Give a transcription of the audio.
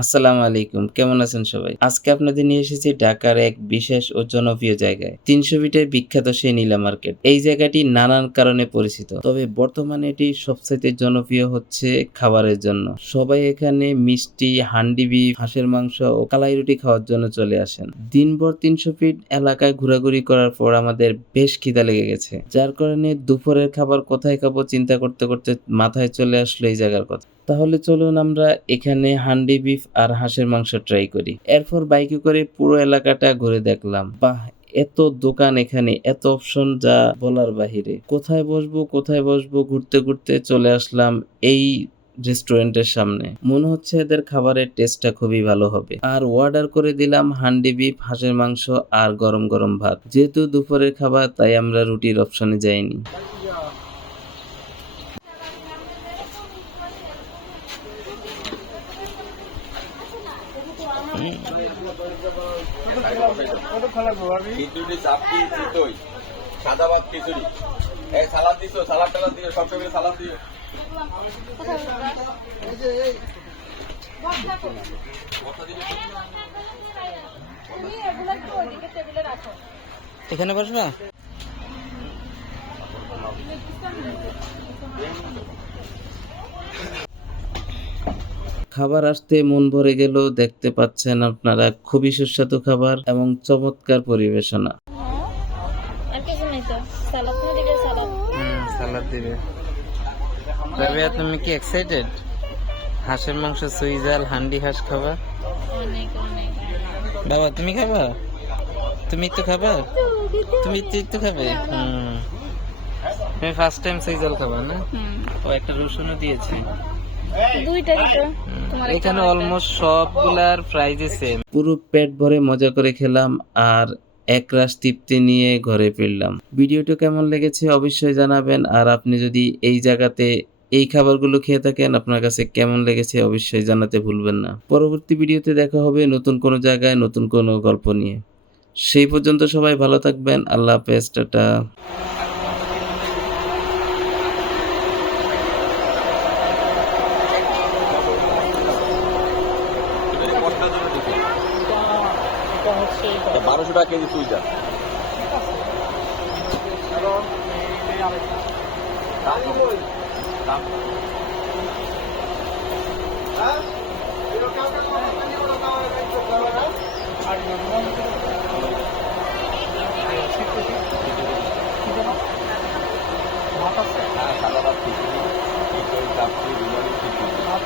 আসসালামু আলাইকুম, কেমন আছেন সবাই? আজকে আপনাদের নিয়ে এসেছি ঢাকার এক বিশেষ ও জনপ্রিয় জায়গায়, তিনশো ফিটের বিখ্যাত সেই নীলা মার্কেট। এই জায়গাটি নানান কারণে পরিচিত, তবে বর্তমানে এটি সবচাইতে জনপ্রিয় হচ্ছে খাবারের জন্য। সবাই এখানে মিষ্টি, হান্ডি বিফ, হাঁসের মাংস ও কালাই রুটি খাওয়ার জন্য চলে আসেন। দিনভর তিনশো ফিট এলাকায় ঘোরাঘুরি করার পর আমাদের বেশ খিদা লেগে গেছে, যার কারণে দুপুরের খাবার কোথায় খাব চিন্তা করতে করতে মাথায় চলে আসলো এই জায়গার কথা। তাহলে চলুন আমরা এখানে হান্ডি বিফ আর হাঁসের মাংস ট্রাই করি। এরপর বাইকে করে পুরো এলাকাটা ঘুরে দেখলাম। বাহ, এত দোকান এখানে, এত অপশন যা বলার বাহিরে। কোথায় বসবো কোথায় বসবো, ঘুরতে ঘুরতে চলে আসলাম এই রেস্টুরেন্টের সামনে। মনে হচ্ছে এদের খাবারের টেস্টটা খুবই ভালো হবে। আর অর্ডার করে দিলাম হান্ডি বিফ, হাঁসের মাংস আর গরম গরম ভাত। যেহেতু দুপুরের খাবার, তাই আমরা রুটির অপশনে যাইনি। খিচুড়ি চাপটি ভাত খিচুড়ি। এই দিও সব দিও। এখানে বসবা খাবার আসতে মন ভরে গেল দেখতে পাচ্ছেন আপনারা খুবই সুস্বাদু খাবার এবং চমৎকার পরিবেশনা। সালাদ দিবে। রাবিয়া তুমি কি এক্সাইটেড হাঁসের মাংস সুইজাল হান্ডি হাঁস খাবা? বাবা তুমি খাবা? তুমি তো খাবা? তুমি তো একটু খাবে? হুম। তুমি ফার্স্ট টাইম সুইজাল খাবা না? ও একটা রসুনও দিয়েছে। দুইটা দিতো। এখানে অলমোস্ট সবগুলার প্রাইজে সেম পুরো পেট ভরে মজা করে খেলাম আর এক রাশ তৃপ্তি নিয়ে ঘরে ফিরলাম। ভিডিওটা কেমন লেগেছে অবশ্যই জানাবেন। আর আপনি যদি এই জায়গাতে এই খাবারগুলো খেয়ে থাকেন আপনার কাছে কেমন লেগেছে অবশ্যই জানাতে ভুলবেন না। পরবর্তী ভিডিওতে দেখা হবে নতুন কোনো জায়গায় নতুন কোনো গল্প নিয়ে। সেই পর্যন্ত সবাই ভালো থাকবেন। আল্লাহ হাফেজ টাটা। বারোশো টাকা কেজি তুই যা হ্যাঁ সাদা ভাত ঠিক খিচুড়ি চাপড়ি বিরিয়ানি খিচুড়ি ভাত